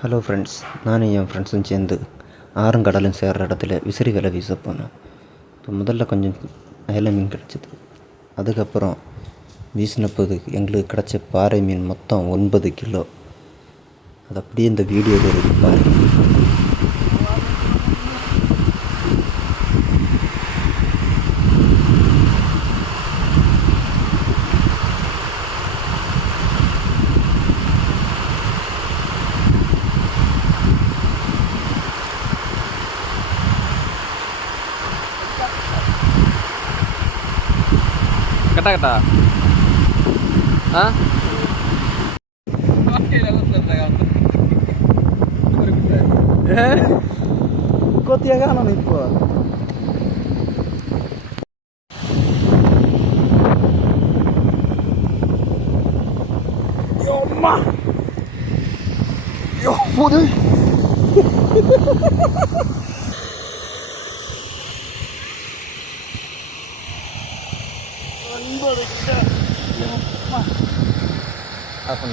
Hello friends, நானும் என் ஃப்ரெண்ட்ஸும் சேர்ந்து ஆறும் கடலும் சேர்கிற இடத்துல விசிறி வலை வீச போனோம். இப்போ முதல்ல கொஞ்சம் அயலை மீன் கிடச்சிது. அதுக்கப்புறம் வீசினப்போது எங்களுக்கு கிடச்ச பாறை மீன் மொத்தம் 9 கிலோ. அது அப்படியே இந்த வீடியோவில் இருக்குது பாருங்கள். கட்டா கட்டா ஆ கொத்தியாக காணும் இப்போ. அம்மா போது Apa